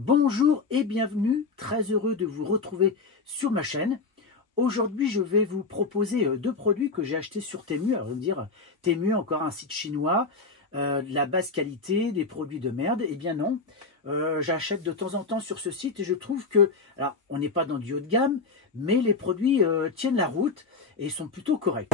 Bonjour et bienvenue, très heureux de vous retrouver sur ma chaîne. Aujourd'hui, je vais vous proposer deux produits que j'ai achetés sur Temu. Alors, vous me dire, Temu, encore un site chinois, de la basse qualité, des produits de merde. Eh bien non, j'achète de temps en temps sur ce site et je trouve que, alors, on n'est pas dans du haut de gamme, mais les produits tiennent la route et sont plutôt corrects.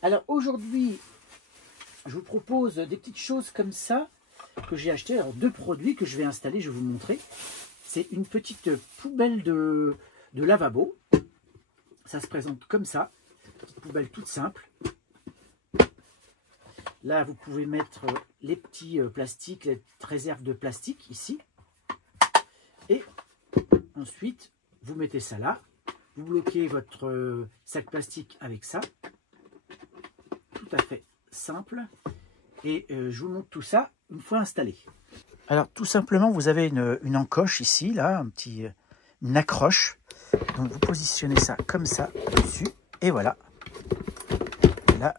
Alors aujourd'hui, je vous propose des petites choses comme ça que j'ai acheté. Alors deux produits que je vais installer, je vais vous montrer. C'est une petite poubelle de lavabo. Ça se présente comme ça, petite poubelle toute simple. Là, vous pouvez mettre les petits plastiques, les petites réserves de plastique ici. Et ensuite, vous mettez ça là. Vous bloquez votre sac plastique avec ça. Tout à fait simple. Et je vous montre tout ça une fois installé. Alors, tout simplement, vous avez une encoche ici, là, une accroche. Donc, vous positionnez ça comme ça dessus. Et voilà. Et là,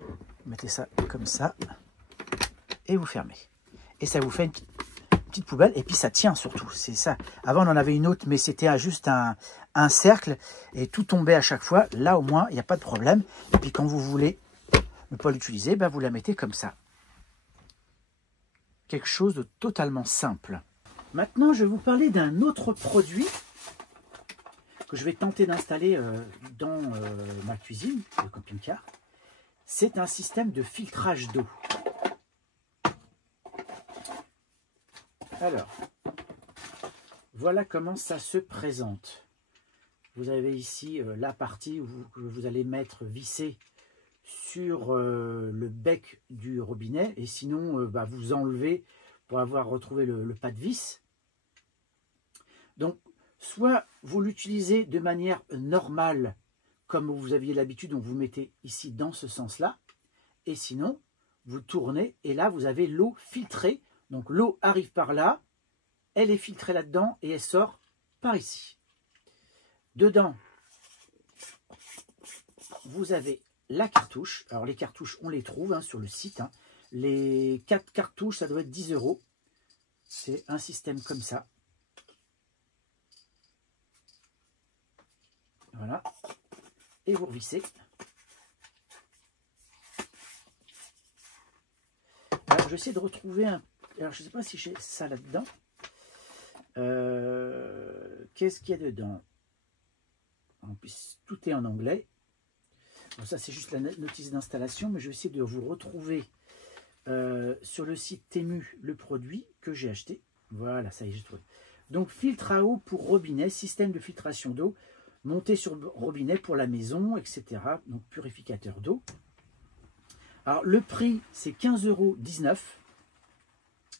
vous mettez ça comme ça. Et vous fermez. Et ça vous fait une petite poubelle. Et puis, ça tient surtout. C'est ça. Avant, on en avait une autre, mais c'était juste un cercle. Et tout tombait à chaque fois. Là, au moins, il n'y a pas de problème. Et puis, quand vous voulez ne pas l'utiliser, ben, vous la mettez comme ça. Quelque chose de totalement simple. Maintenant, je vais vous parler d'un autre produit que je vais tenter d'installer dans ma cuisine, le camping-car. C'est un système de filtrage d'eau. Alors, voilà comment ça se présente. Vous avez ici la partie où vous allez visser sur le bec du robinet, et sinon vous enlevez pour avoir retrouvé le pas de vis. Donc soit vous l'utilisez de manière normale comme vous aviez l'habitude, donc vous mettez ici dans ce sens là, et sinon vous tournez et là vous avez l'eau filtrée. Donc l'eau arrive par là, elle est filtrée là-dedans et elle sort par ici. Dedans vous avez la cartouche. Alors les cartouches, on les trouve sur le site. Les 4 cartouches, ça doit être 10 €. C'est un système comme ça. Voilà. Et vous revissez. Alors j'essaie de retrouver un... Alors je ne sais pas si j'ai ça là-dedans. Qu'est-ce qu'il y a dedans? En plus, tout est en anglais. Bon, ça, c'est juste la notice d'installation, mais je vais essayer de vous retrouver sur le site Temu le produit que j'ai acheté. Voilà, ça y est, j'ai trouvé. Donc, filtre à eau pour robinet, système de filtration d'eau, monté sur robinet pour la maison, etc. Donc, purificateur d'eau. Alors, le prix, c'est 15,19 €.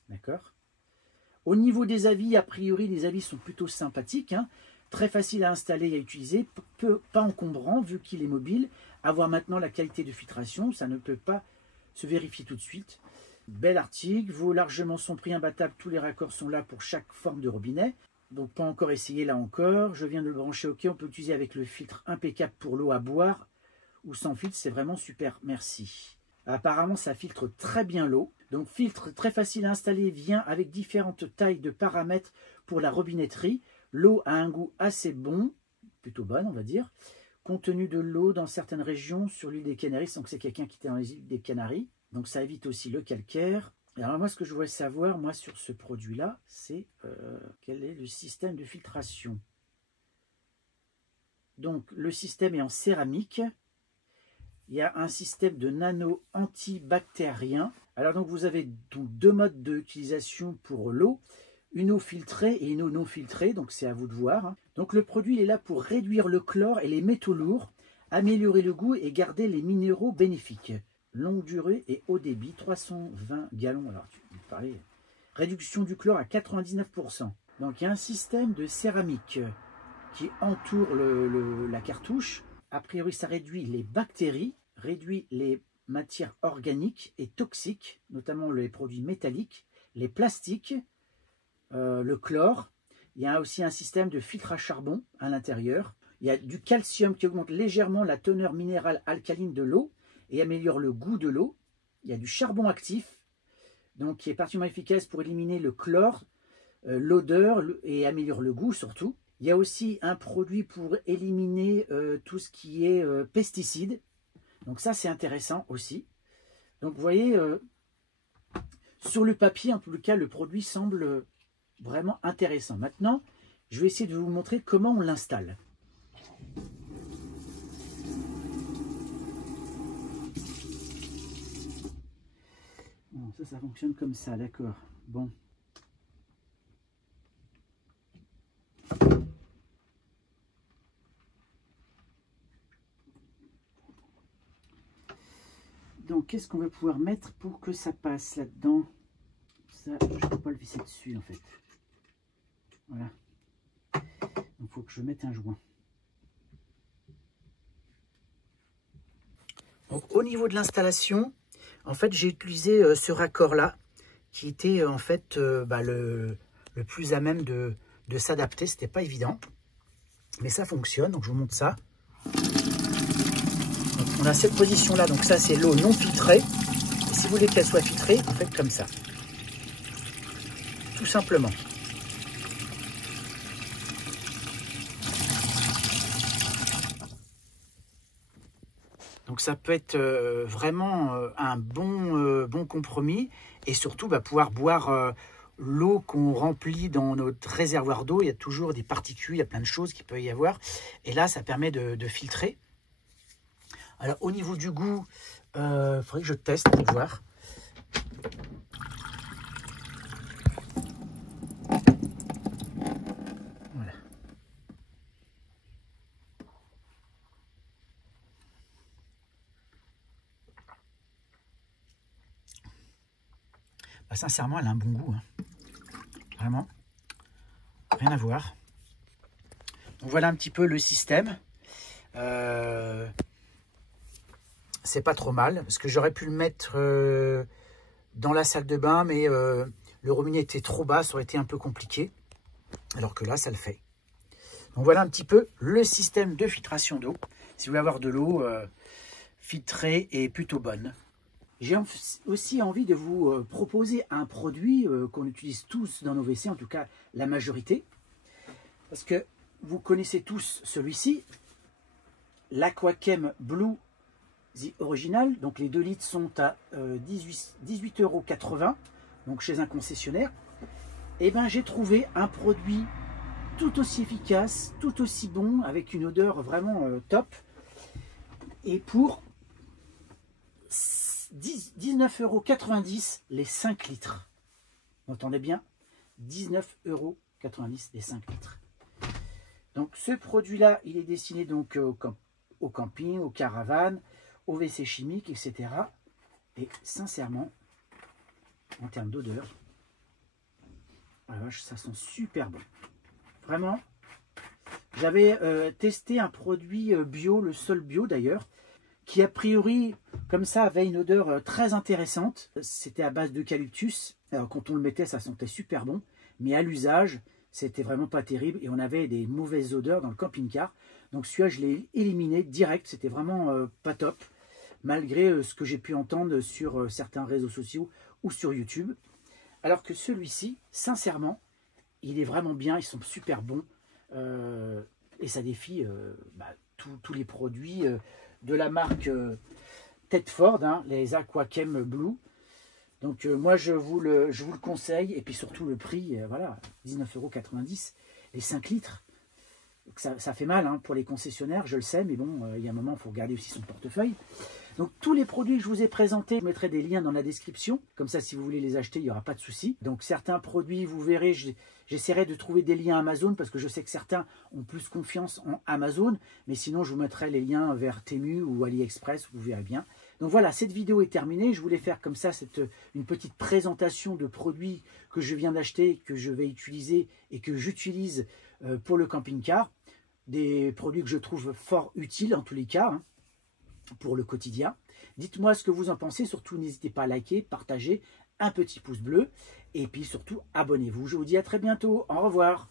D'accord. Au niveau des avis, a priori, les avis sont plutôt sympathiques. Très facile à installer et à utiliser, pas encombrant vu qu'il est mobile. Avoir maintenant la qualité de filtration, ça ne peut pas se vérifier tout de suite. Bel article, vaut largement son prix, imbattable, tous les raccords sont là pour chaque forme de robinet. Donc pas encore essayé là encore, je viens de le brancher, ok, on peut l'utiliser avec le filtre impeccable pour l'eau à boire ou sans filtre, c'est vraiment super, merci. Apparemment ça filtre très bien l'eau, donc filtre très facile à installer, vient avec différentes tailles de paramètres pour la robinetterie. L'eau a un goût assez bon, plutôt bonne on va dire. Contenu de l'eau dans certaines régions sur l'île des Canaries, donc c'est quelqu'un qui était dans les îles des Canaries. Donc ça évite aussi le calcaire. Et alors moi ce que je voulais savoir moi sur ce produit-là, c'est quel est le système de filtration. Donc le système est en céramique. Il y a un système de nano antibactérien. Alors donc vous avez donc deux modes d'utilisation pour l'eau. Une eau filtrée et une eau non filtrée, donc c'est à vous de voir. Donc le produit il est là pour réduire le chlore et les métaux lourds, améliorer le goût et garder les minéraux bénéfiques. Longue durée et haut débit, 320 gallons. Alors tu peux parler. Réduction du chlore à 99%. Donc il y a un système de céramique qui entoure la cartouche. A priori ça réduit les bactéries, réduit les matières organiques et toxiques, notamment les produits métalliques, les plastiques, le chlore. Il y a aussi un système de filtre à charbon à l'intérieur. Il y a du calcium qui augmente légèrement la teneur minérale alcaline de l'eau et améliore le goût de l'eau. Il y a du charbon actif, donc qui est particulièrement efficace pour éliminer le chlore, l'odeur et améliore le goût surtout. Il y a aussi un produit pour éliminer tout ce qui est pesticides. Donc ça, c'est intéressant aussi. Donc vous voyez, sur le papier, en tout cas, le produit semble vraiment intéressant. Maintenant, je vais essayer de vous montrer comment on l'installe. Bon, ça fonctionne comme ça, d'accord. Bon. Donc, qu'est-ce qu'on va pouvoir mettre pour que ça passe là-dedans? Ça, je ne peux pas le visser dessus, en fait. Voilà. Donc, il faut que je mette un joint. Donc, au niveau de l'installation, en fait, j'ai utilisé ce raccord-là, qui était en fait le plus à même de s'adapter. C'était pas évident, mais ça fonctionne. Donc, je vous montre ça. Donc, on a cette position-là. Donc, ça, c'est l'eau non filtrée. Et si vous voulez qu'elle soit filtrée, vous faites comme ça. Tout simplement. Donc ça peut être vraiment un bon compromis et surtout pouvoir boire l'eau qu'on remplit dans notre réservoir d'eau. Il y a toujours des particules, il y a plein de choses qu'il peut y avoir. Et là, ça permet de filtrer. Alors au niveau du goût, il faudrait que je teste pour voir. Voilà. Sincèrement, elle a un bon goût. Hein. Vraiment. Rien à voir. Donc voilà un petit peu le système. C'est pas trop mal. Parce que j'aurais pu le mettre dans la salle de bain. Mais le robinet était trop bas. Ça aurait été un peu compliqué. Alors que là, ça le fait. Donc voilà un petit peu le système de filtration d'eau. Si vous voulez avoir de l'eau filtrée et plutôt bonne. J'ai aussi envie de vous proposer un produit qu'on utilise tous dans nos WC, en tout cas la majorité. Parce que vous connaissez tous celui-ci, l'Aquachem Blue The Original. Donc les 2 litres sont à 18,80 €, donc chez un concessionnaire. Et bien j'ai trouvé un produit tout aussi efficace, tout aussi bon, avec une odeur vraiment top. Et pour 19,90 € les 5 litres. Vous entendez bien? 19,90 € les 5 litres. Donc ce produit-là, il est destiné donc au camping, aux caravanes, aux WC chimiques, etc. Et sincèrement, en termes d'odeur, ça sent super bon. Vraiment, j'avais testé un produit bio, le Sol Bio d'ailleurs, qui a priori, comme ça, avait une odeur très intéressante. C'était à base d'eucalyptus. Alors quand on le mettait, ça sentait super bon. Mais à l'usage, c'était vraiment pas terrible. Et on avait des mauvaises odeurs dans le camping-car. Donc celui-là, je l'ai éliminé direct. C'était vraiment pas top. Malgré ce que j'ai pu entendre sur certains réseaux sociaux ou sur YouTube. Alors que celui-ci, sincèrement, il est vraiment bien. Ils sont super bons. Et ça défie tous les produits de la marque Tedford, hein, les Aquachem Blue. Donc moi je vous le conseille, et puis surtout le prix, voilà, 19,90 € les 5 litres. Donc ça fait mal hein, pour les concessionnaires, je le sais, mais bon, il y a un moment, il faut regarder aussi son portefeuille. Donc tous les produits que je vous ai présentés, je mettrai des liens dans la description, comme ça si vous voulez les acheter, il n'y aura pas de souci. Donc certains produits, vous verrez, j'essaierai de trouver des liens Amazon, parce que je sais que certains ont plus confiance en Amazon, mais sinon je vous mettrai les liens vers Temu ou AliExpress, vous verrez bien. Donc voilà, cette vidéo est terminée. Je voulais faire comme ça une petite présentation de produits que je viens d'acheter, que je vais utiliser et que j'utilise pour le camping-car. Des produits que je trouve fort utiles en tous les cas, hein, pour le quotidien. Dites-moi ce que vous en pensez. Surtout, n'hésitez pas à liker, partager, un petit pouce bleu. Et puis surtout, abonnez-vous. Je vous dis à très bientôt. Au revoir.